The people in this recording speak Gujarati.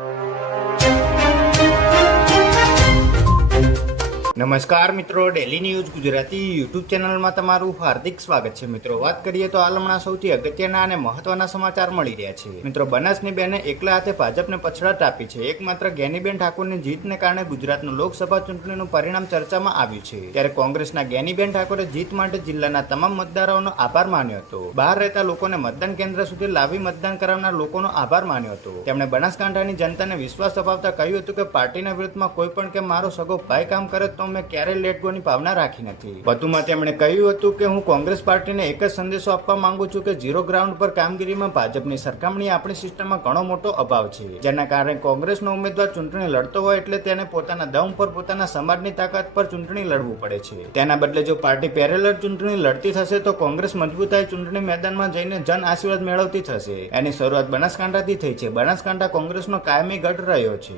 you. નમસ્કાર મિત્રો ડેલી ન્યૂઝ ગુજરાતી યુટ્યુબ ચેનલમાં તમારું હાર્દિક સ્વાગત છે. મિત્રો, વાત કરીએ તો હાલ હમણાં સૌથી અગત્યના અને મહત્વના સમાચાર મળી રહ્યા છે. મિત્રો, બનાસની બેને એકલા હાથે ભાજપને પછડાટ આપી છે. એકમાત્ર જ્ઞાનીબેન ઠાકોરની જીતને કારણે ગુજરાતનું લોકસભા ચૂંટણીનું પરિણામ ચર્ચામાં આવ્યું છે. ત્યારે કોંગ્રેસના જ્ઞાનીબેન ઠાકોરે જીત માટે જિલ્લાના તમામ મતદારોનો આભાર માન્યો હતો. બહાર રહેતા લોકોને મતદાન કેન્દ્ર સુધી લાવી મતદાન કરાવનાર લોકોનો આભાર માન્યો હતો. તેમણે બનાસકાંઠાની જનતાને વિશ્વાસ અપાવતા કહ્યું હતું કે પાર્ટીના વિરુદ્ધમાં કોઈ પણ કે મારો સગો ભાઈ કામ કરે તો મેં ક્યારેય લેટ ગોની ભાવના રાખી નથી. વધુમાં તેમણે કહ્યું હતું કે હું કોંગ્રેસ પાર્ટીને એક જ સંદેશો આપવા માંગુ છું કે ઝીરો ગ્રાઉન્ડ પર કામગીરીમાં ભાજપની સરખામણી આપણી સિસ્ટમમાં ઘણો મોટો અભાવ છે. જેના કારણે કોંગ્રેસનો ઉમેદવાર ચૂંટણી લડતો હોય એટલે તેને પોતાના દમ પર પોતાના સમાજની તાકાત પર ચૂંટણી લડવું પડે છે. તેના બદલે જો પાર્ટી પેરેલર ચૂંટણી લડતી થશે તો કોંગ્રેસ મજબૂતાઈ ચૂંટણી મેદાનમાં જઈને જન આશીર્વાદ મેળવતી થશે. એની શરૂઆત બનાસકાંઠાથી થઈ છે. બનાસકાંઠા કોંગ્રેસનો કાયમી ગઢ રહ્યો છે.